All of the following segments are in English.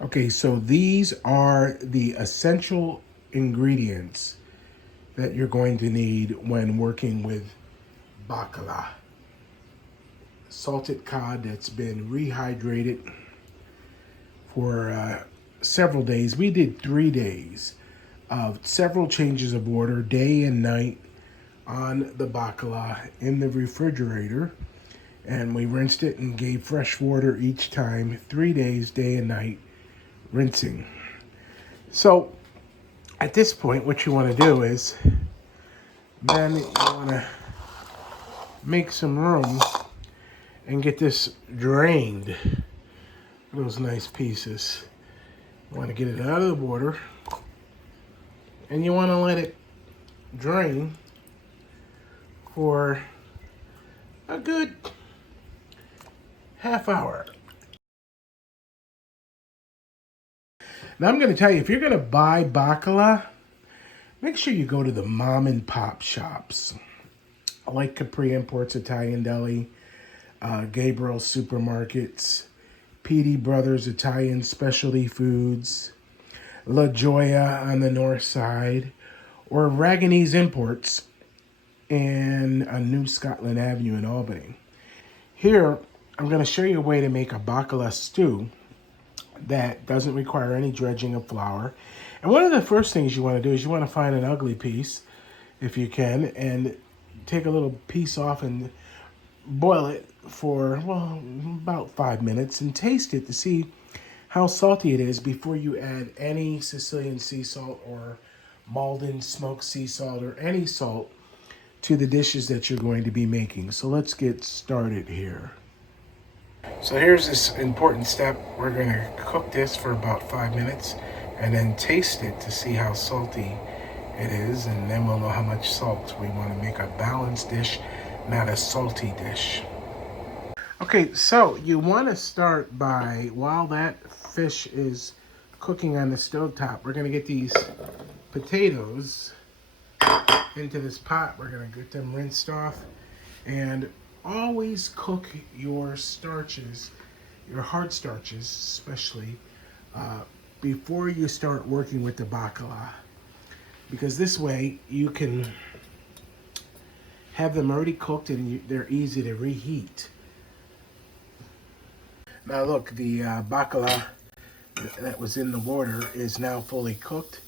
Okay, so these are the essential ingredients that you're going to need when working with Baccala. Salted cod that's been rehydrated for several days. We did 3 days of several changes of water, day and night, on the Baccala in the refrigerator. And we rinsed it and gave fresh water each time, 3 days, day and night, rinsing. So at this point, what you want to do is then you want to make some room and get this drained. Those nice pieces. You want to get it out of the water and you want to let it drain for a good half hour. Now I'm going to tell you, if you're going to buy Baccala, make sure you go to the mom and pop shops like Capri Imports Italian Deli, Gabriel's Supermarkets, Petey Brothers Italian Specialty Foods, La Gioia on the north side, or Raganese Imports in New Scotland Avenue in Albany. Here, I'm going to show you a way to make a Baccala stew that doesn't require any dredging of flour. And one of the first things you want to do is you want to find an ugly piece, if you can, and take a little piece off and boil it for, well, about 5 minutes and taste it to see how salty it is before you add any Sicilian sea salt or Malden smoked sea salt or any salt to the dishes that you're going to be making. So let's get started here. So here's this important step. We're going to cook this for about 5 minutes and then taste it to see how salty it is, and then we'll know how much salt we want to make a balanced dish, not a salty dish. Okay, so you want to start by, while that fish is cooking on the stovetop, we're going to get these potatoes into this pot. We're going to get them rinsed off, and always cook your starches, your hard starches especially, before you start working with the Baccala, because this way you can have them already cooked and they're easy to reheat. Now look, the Baccala that was in the water is now fully cooked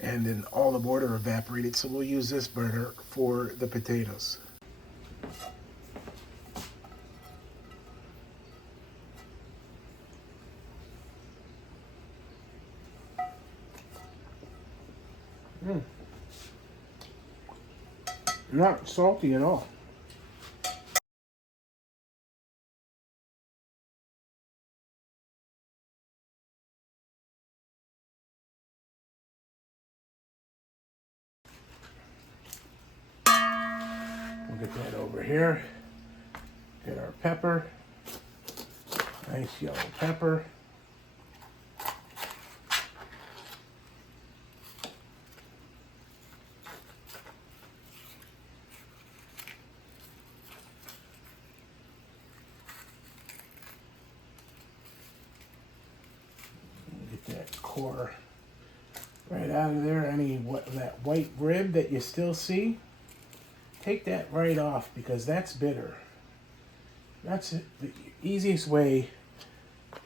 and then all the water evaporated, so we'll use this burner for the potatoes. Not salty at all. We'll get that over here. Get our pepper. Nice yellow pepper. That core right out of there. That white rib that you still see, take that right off because that's bitter. That's the easiest way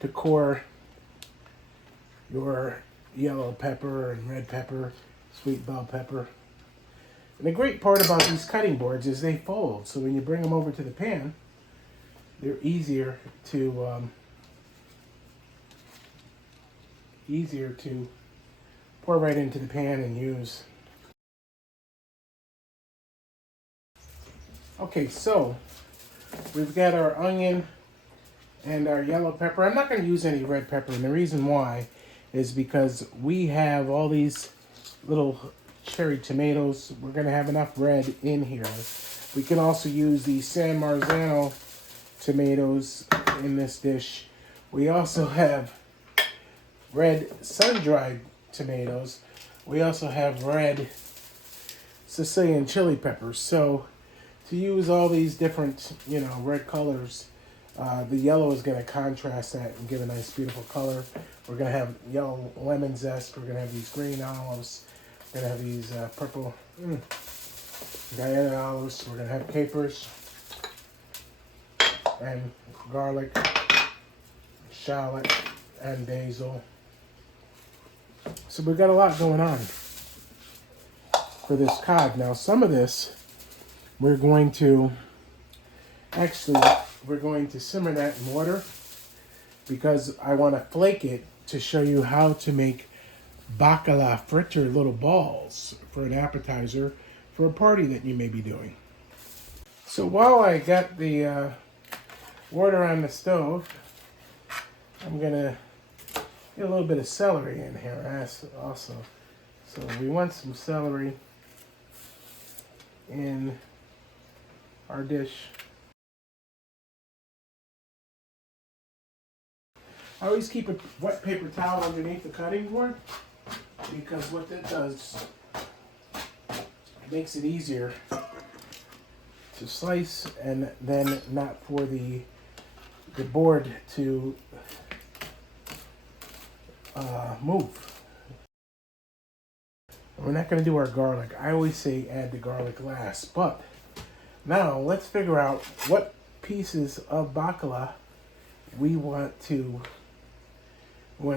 to core your yellow pepper and red pepper, sweet bell pepper. And the great part about these cutting boards is they fold, so when you bring them over to the pan, they're easier to pour right into the pan and use. Okay, so we've got our onion and our yellow pepper. I'm not going to use any red pepper, and the reason why is because we have all these little cherry tomatoes. We're going to have enough red in here. We can also use the San Marzano tomatoes in this dish. We also have red sun-dried tomatoes. We also have red Sicilian chili peppers. So to use all these different, red colors, The yellow is going to contrast that and give a nice, beautiful color. We're going to have yellow lemon zest. We're going to have these green olives. We're going to have these purple Guyana olives. We're going to have capers and garlic, shallot, and basil. So we've got a lot going on for this cod. Now, some of this we're going to simmer that in water because I want to flake it to show you how to make Baccalà fritter little balls for an appetizer for a party that you may be doing. So while I got the water on the stove, I'm going to get a little bit of celery in here also. So we want some celery in our dish. I always keep a wet paper towel underneath the cutting board because what that does, it makes it easier to slice and then not for the board to move. We're not going to do our garlic. I always say add the garlic last, but now let's figure out what pieces of Baccalà we want to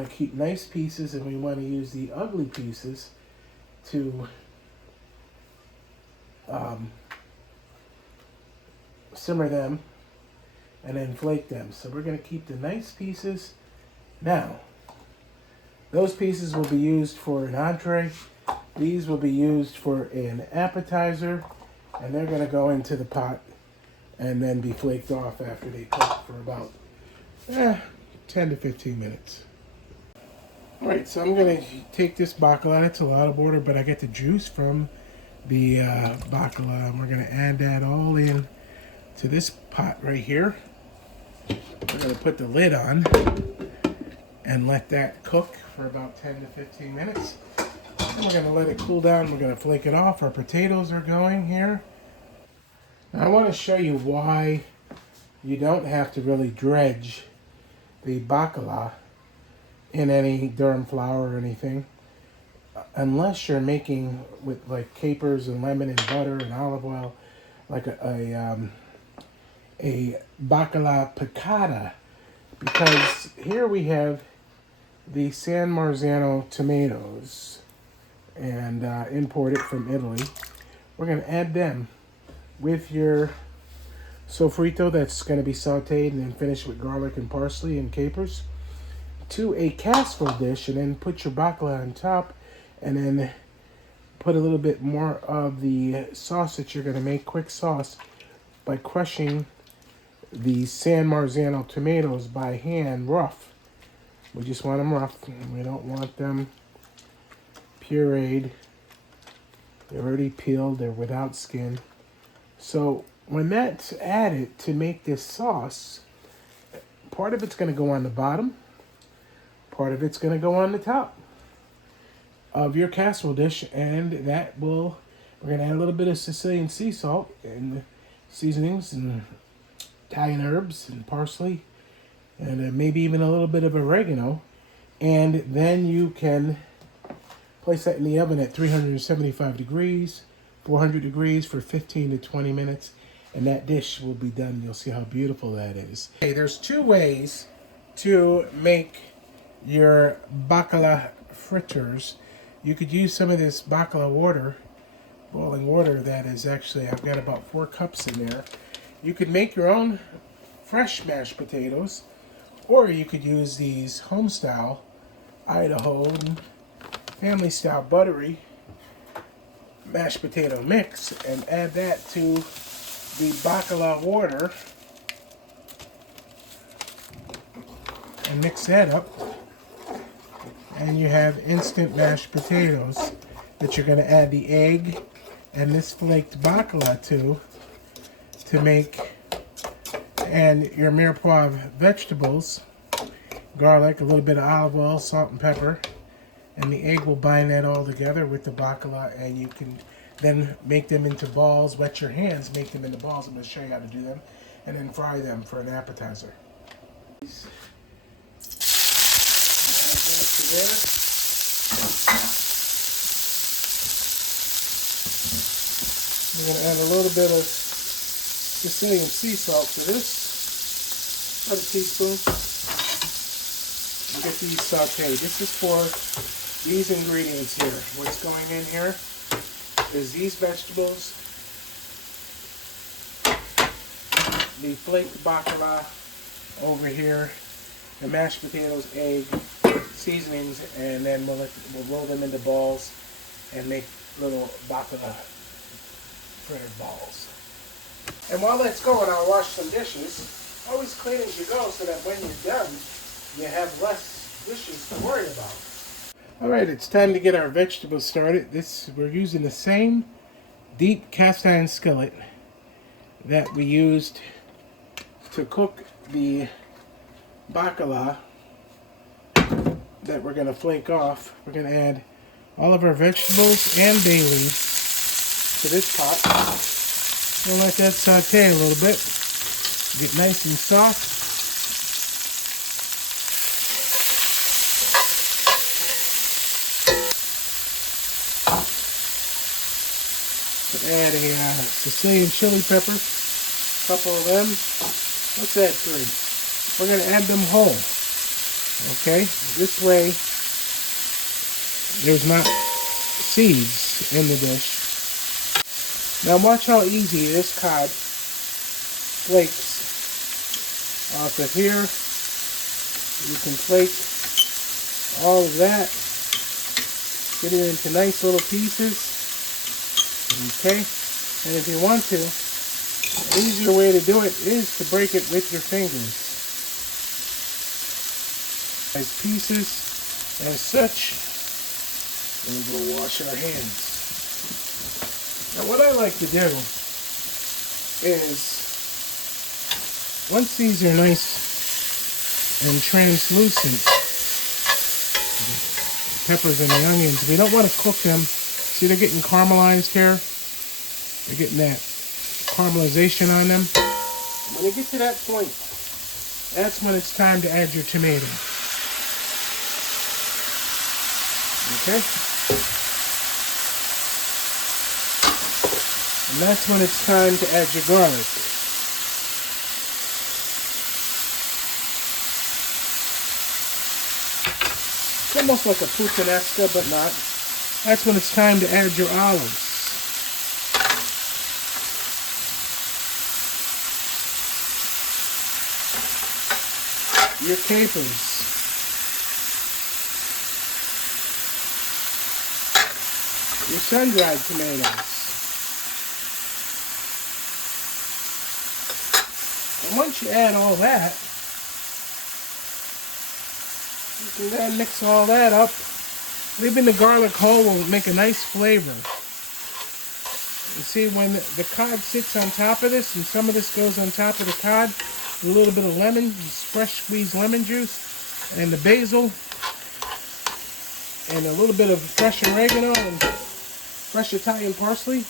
keep nice pieces, and we want to use the ugly pieces to simmer them and then flake them. So we're going to keep the nice pieces. Now, those pieces will be used for an entree. These will be used for an appetizer, and they're going to go into the pot and then be flaked off after they cook for about 10 to 15 minutes. All right, so I'm going to take this Baccalà. It's a lot of water, but I get the juice from the Baccalà, and we're going to add that all in to this pot right here. We're going to put the lid on and let that cook for about 10 to 15 minutes. And we're going to let it cool down. We're going to flake it off. Our potatoes are going here. Now I want to show you why you don't have to really dredge the Baccalà in any durum flour or anything, unless you're making with like capers and lemon and butter and olive oil, like a Baccalà piccata, because here we have the San Marzano tomatoes and imported from Italy. We're going to add them with your sofrito that's going to be sauteed and then finished with garlic and parsley and capers to a casserole dish, and then put your Baccalà on top, and then put a little bit more of the sauce that you're going to make, quick sauce, by crushing the San Marzano tomatoes by hand, rough. We just want them rough. We don't want them pureed. They're already peeled. They're without skin. So when that's added to make this sauce, part of it's going to go on the bottom. Part of it's going to go on the top of your casserole dish, and that will, we're going to add a little bit of Sicilian sea salt and seasonings and Italian herbs and parsley, and maybe even a little bit of oregano, and then you can place that in the oven at 375 degrees, 400 degrees for 15 to 20 minutes, and that dish will be done. You'll see how beautiful that is. Okay, there's two ways to make your Baccalà fritters. You could use some of this Baccalà water, boiling water, that is actually, I've got about 4 cups in there. You could make your own fresh mashed potatoes, or you could use these home-style, Idaho, family-style buttery mashed potato mix and add that to the Baccalà water and mix that up. And you have instant mashed potatoes that you're going to add the egg and this flaked Baccalà to make, and your mirepoix vegetables, garlic, a little bit of olive oil, salt and pepper, and the egg will bind that all together with the Baccalà, and you can then make them into balls. Wet your hands, make them into balls. I'm going to show you how to do them. and then fry them for an appetizer. Add that to there. We're going to add a little bit of Sicilian sea salt to this, about a teaspoon. And get these sauteed. This is for these ingredients here. What's going in here is these vegetables, the flaked baccalà over here, the mashed potatoes, egg, seasonings, and then we'll roll them into balls and make little baccalà fritter balls. And while that's going, I'll wash some dishes. Always clean as you go so that when you're done, you have less dishes to worry about. Alright, it's time to get our vegetables started. We're using the same deep cast iron skillet that we used to cook the baccalà that we're going to flake off. We're going to add all of our vegetables and bay leaves to this pot. We'll let that saute a little bit, get nice and soft. Add a Sicilian chili pepper, a couple of them. Let's add 3. We're going to add them whole. Okay, this way there's not seeds in the dish. Now watch how easy this cod flakes off of here. You can flake all of that, get it into nice little pieces. Okay, and if you want to, an easier way to do it is to break it with your fingers. As pieces as such, and we'll wash our hands. Now what I like to do is, once these are nice and translucent, the peppers and the onions, we don't want to cook them. See, they're getting caramelized here. They're getting that caramelization on them. When you get to that point, that's when it's time to add your tomato. Okay? And that's when it's time to add your garlic. It's almost like a puttanesca, but not. That's when it's time to add your olives. Your capers. Your sun-dried tomatoes. And once you add all that, you can then mix all that up. Leaving the garlic whole will make a nice flavor. You see, when the cod sits on top of this, and some of this goes on top of the cod, a little bit of lemon, fresh squeezed lemon juice, and the basil, and a little bit of fresh oregano and fresh Italian parsley,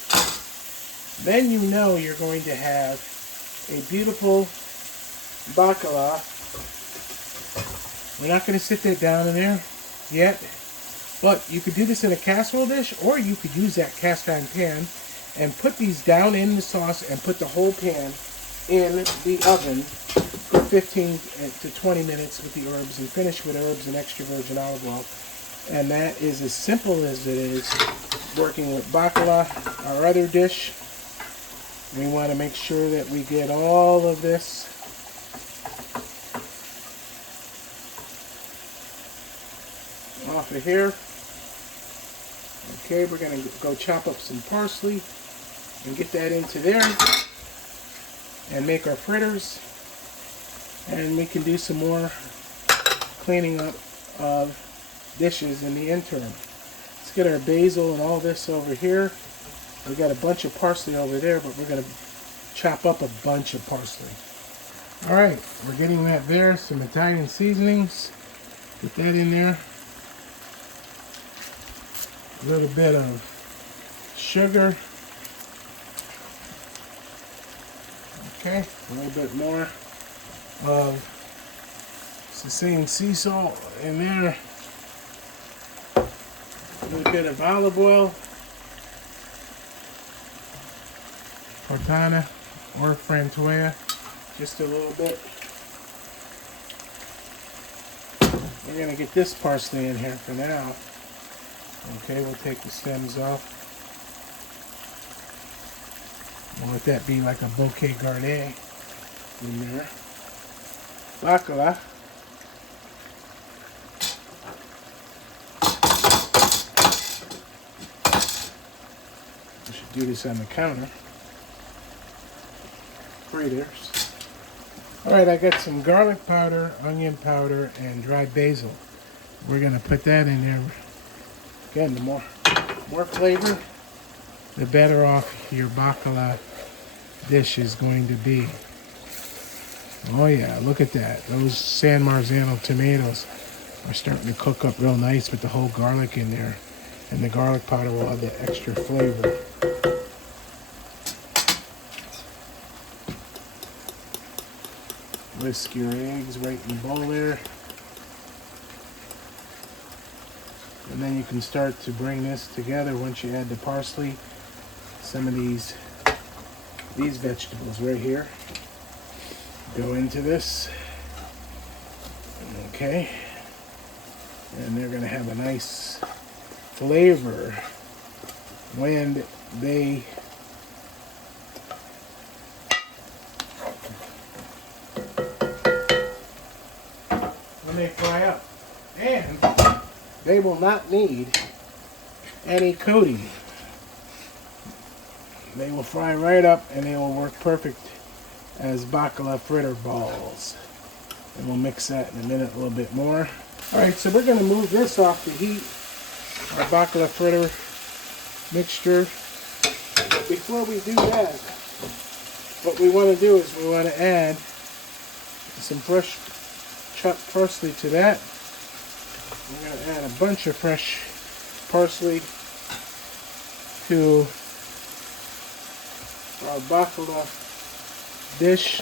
then you know you're going to have a beautiful baccalà. We're not going to sit that down in there yet, but you could do this in a casserole dish, or you could use that cast iron pan and put these down in the sauce and put the whole pan in the oven for 15 to 20 minutes with the herbs, and finish with herbs and extra virgin olive oil. And that is as simple as it is working with baccalà. Our other dish, we want to make sure that we get all of this off of here. Okay, we're going to go chop up some parsley and get that into there and make our fritters. And we can do some more cleaning up of dishes in the interim. Let's get our basil and all this over here. We got a bunch of parsley over there, but we're going to chop up a bunch of parsley. Alright, we're getting that there. Some Italian seasonings. Put that in there. A little bit of sugar. Okay, a little bit more of Sicilian sea salt in there. A little bit of olive oil, Napoletana or Frantoia, just a little bit. We're gonna get this parsley in here for now. Okay, we'll take the stems off. We'll let that be like a bouquet garni in there. Baccala. We should do this on the counter. Fritters. Alright, I got some garlic powder, onion powder, and dried basil. We're gonna put that in there. Again, the more flavor, the better off your baccalà dish is going to be. Oh yeah, look at that. Those San Marzano tomatoes are starting to cook up real nice with the whole garlic in there. And the garlic powder will have the extra flavor. Whisk your eggs right in the bowl there. And then you can start to bring this together once you add the parsley. Some of these vegetables right here go into this. Okay. And they're going to have a nice flavor when they fry up. And they will not need any coating. They will fry right up and they will work perfect as baccalà fritter balls. And we'll mix that in a minute a little bit more. Alright, so we're going to move this off the heat. Our baccalà fritter mixture. But before we do that, what we want to do is we want to add some fresh chopped parsley to that. We're going to add a bunch of fresh parsley to our baccalà dish.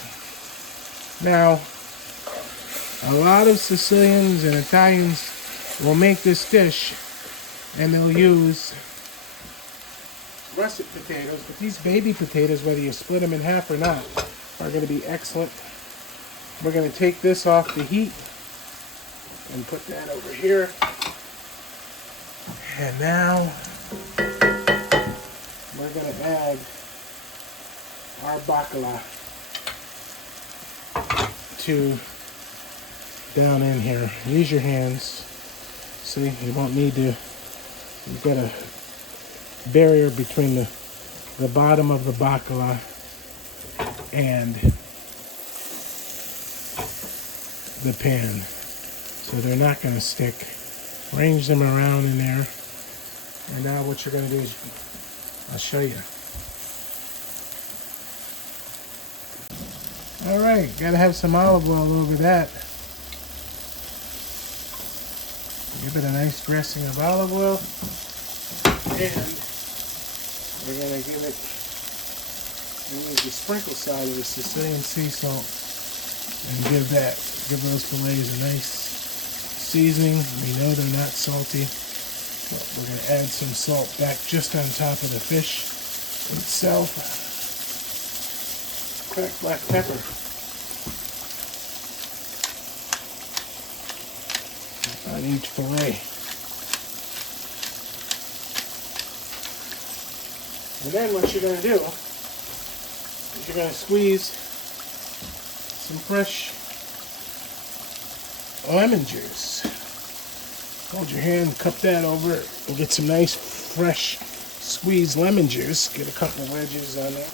Now, a lot of Sicilians and Italians will make this dish and they'll use russet potatoes, but these baby potatoes, whether you split them in half or not, are going to be excellent. We're going to take this off the heat and put that over here. And now we're going to add our baccalà to down in here. Use your hands. See, you won't need to. You've got a barrier between the bottom of the baccalà and the pan, so they're not going to stick. Arrange them around in there, and now what you're going to do is, I'll show you. Alright, got to have some olive oil over that. Give it a nice dressing of olive oil, and we're going to give it, use the sprinkle side of the Sicilian sea salt and give those fillets a nice seasoning. We know they're not salty, but we're going to add some salt back just on top of the fish itself. Cracked black pepper. On each fillet. And then what you're going to do is you're going to squeeze some fresh lemon juice. Hold your hand, cup that over, and get some nice fresh squeezed lemon juice. Get a couple wedges on there.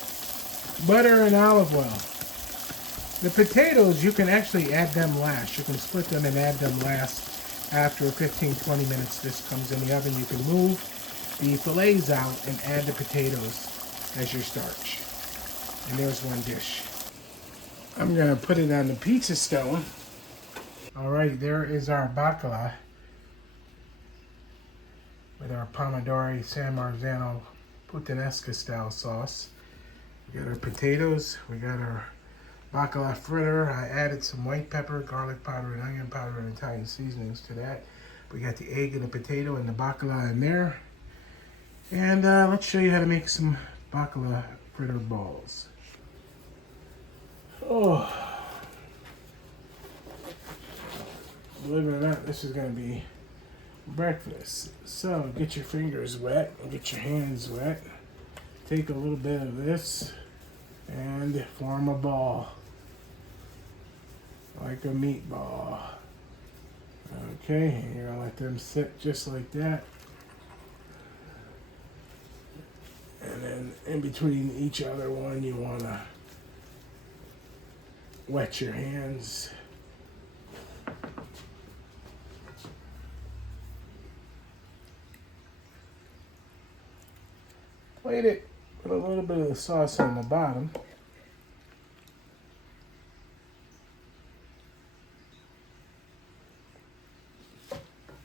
Butter and olive oil. The potatoes, you can actually add them last. You can split them and add them last. After 15-20 minutes this comes in the oven, you can move the fillets out and add the potatoes as your starch. And there's one dish. I'm going to put it on the pizza stone. Alright, there is our baccalà with our pomodoro San Marzano puttanesca style sauce. We got our potatoes, we got our Baccalà fritter. I added some white pepper, garlic powder, and onion powder, and Italian seasonings to that. We got the egg and the potato and the baccalà in there. And let's show you how to make some baccalà fritter balls. Oh, believe it or not, this is going to be breakfast. So get your fingers wet and get your hands wet. Take a little bit of this and form a ball like a meatball. Okay, and you're gonna let them sit just like that. And then in between each other one, you wanna wet your hands. Plate it with a little bit of the sauce on the bottom.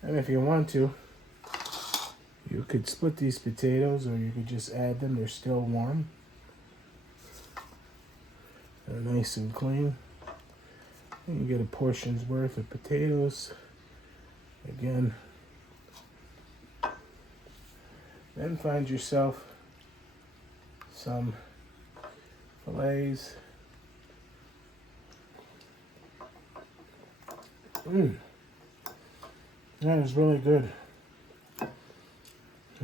And if you want to, you could split these potatoes or you could just add them. They're still warm. They're nice and clean. And you get a portion's worth of potatoes. Again. Then find yourself some fillets. That is really good. A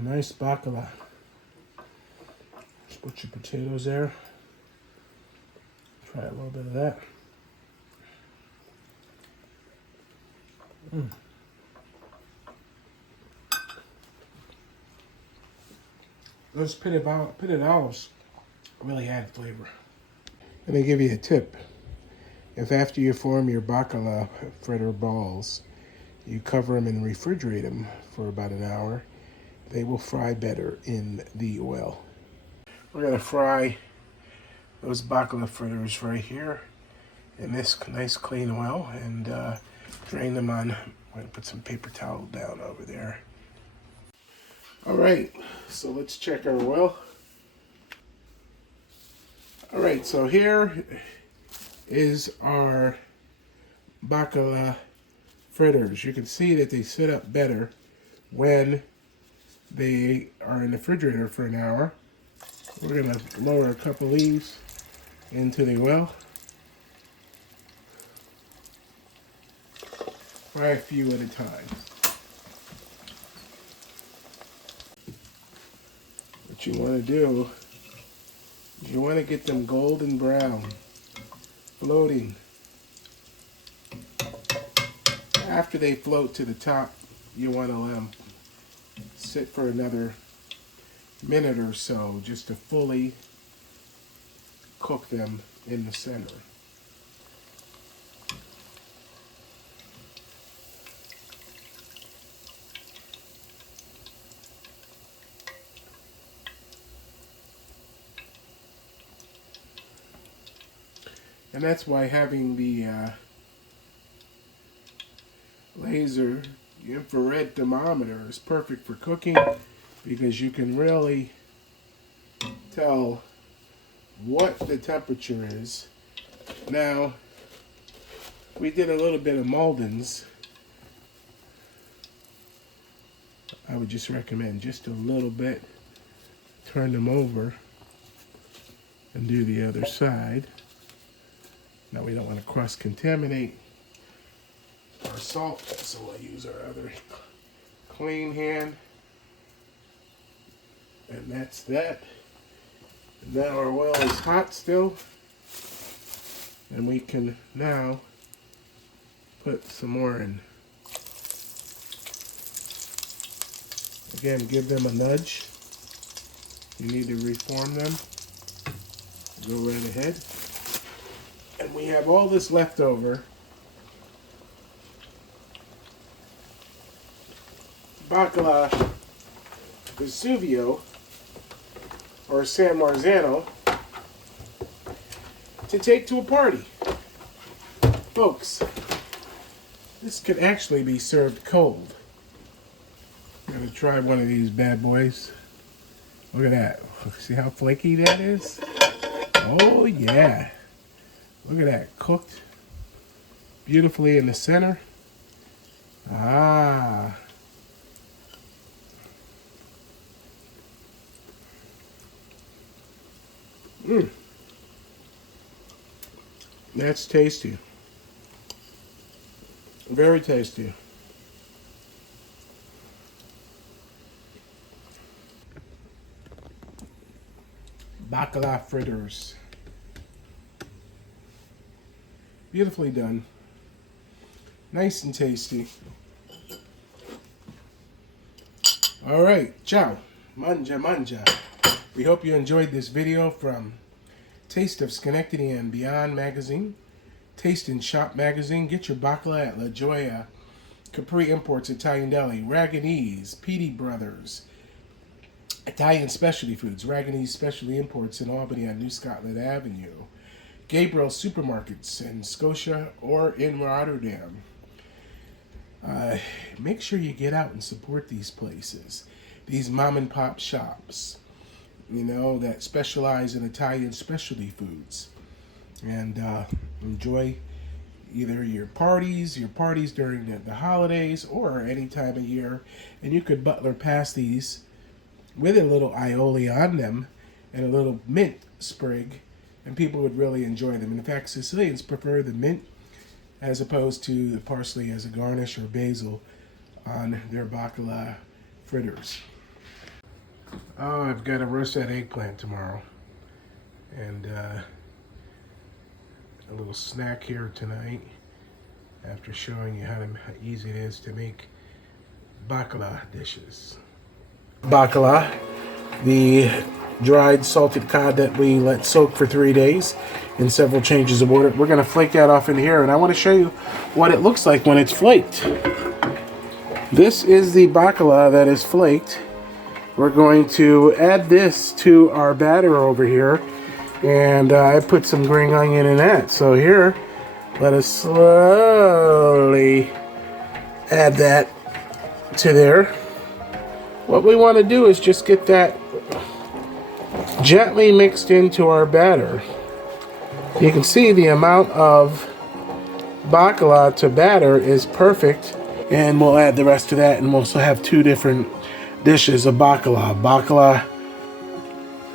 nice baccalà. Just put your potatoes there. Try a little bit of that. Those pitted olives really add flavor. Let me give you a tip. If after you form your baccalà fritter balls, you cover them and refrigerate them for about an hour, they will fry better in the oil. We're gonna fry those baccalà fritters right here in this nice clean oil and drain them on. I'm gonna put some paper towel down over there. All right, so let's check our oil. All right, so here is our baccalà fritters. You can see that they sit up better when they are in the refrigerator for an hour. We're gonna lower a couple of these into the oil. Fry a few at a time. What you want to do is you want to get them golden brown, floating. After they float to the top, you want to let them sit for another minute or so just to fully cook them in the center. And that's why having the laser infrared thermometer is perfect for cooking, because you can really tell what the temperature is. Now, we did a little bit of Malden's. I would just recommend just a little bit. Turn them over and do the other side. Now we don't want to cross-contaminate our salt, so we'll use our other clean hand. And that's that. And now our oil is hot still. And we can now put some more in. Again, give them a nudge. You need to reform them. Go right ahead. And we have all this left over. Baccalà Vesuvio or San Marzano to take to a party. Folks, this could actually be served cold. I'm gonna try one of these bad boys. Look at that. See how flaky that is? Oh yeah. Look at that, cooked beautifully in the center. Ah. Mmm. That's tasty. Very tasty. Baccalà fritters. Beautifully done. Nice and tasty. All right, ciao. Manja, manja. We hope you enjoyed this video from Taste of Schenectady and Beyond magazine, Taste and Shop magazine. Get your Baccalà at La Gioia, Capri Imports Italian Deli, Raganese, Petey Brothers, Italian Specialty Foods, Raganese Specialty Imports in Albany on New Scotland Avenue, Gabriel Supermarkets in Scotia or in Rotterdam. Make sure you get out and support these places, these mom and pop shops, you know, that specialize in Italian specialty foods, and enjoy either your parties during the holidays or any time of year. And you could butler past these with a little aioli on them and a little mint sprig, and people would really enjoy them. And in fact, Sicilians prefer the mint as opposed to the parsley as a garnish or basil on their Baccalà fritters. Oh, I've got to roast that eggplant tomorrow. And a little snack here tonight after showing you how easy it is to make Baccalà dishes. Baccalà, the dried salted cod that we let soak for 3 days in several changes of water. We're going to flake that off in here, and I want to show you what it looks like when it's flaked. This is the Baccalà that is flaked. We're going to add this to our batter over here, and I put some green onion in that. So here, let us slowly add that to there. What we want to do is just get that gently mixed into our batter. You can see the amount of Baccalà to batter is perfect, and we'll add the rest of that, and we'll also have two different dishes of Baccalà. Baccalà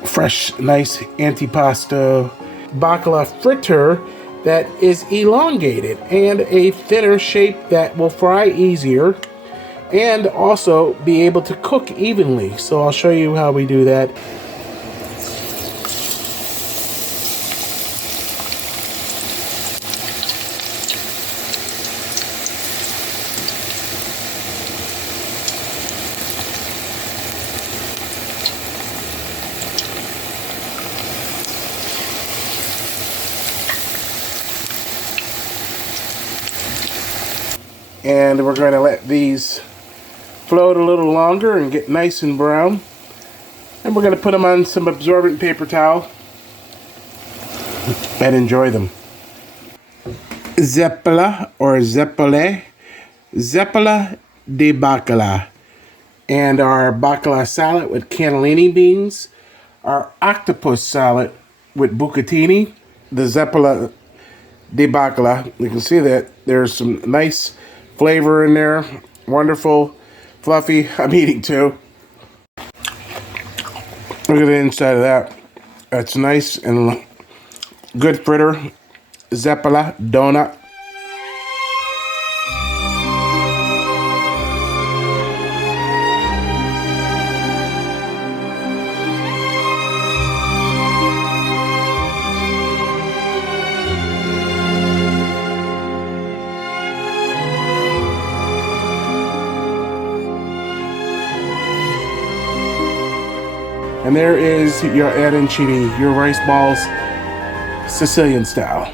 fresh, nice antipasto, Baccalà fritter that is elongated and a thinner shape that will fry easier and also be able to cook evenly. So I'll show you how we do that. And we're going to let these float a little longer and get nice and brown. And we're going to put them on some absorbent paper towel and enjoy them. Zeppola or zeppole, Zeppola di Baccalà. And our Baccalà salad with cannellini beans, our octopus salad with bucatini, the Zeppola di Baccalà. You can see that there's some nice flavor in there, wonderful, fluffy. I'm eating two. Look at the inside of that. That's nice and good fritter. Zeppola donut. And there is your arancini, your rice balls, Sicilian style.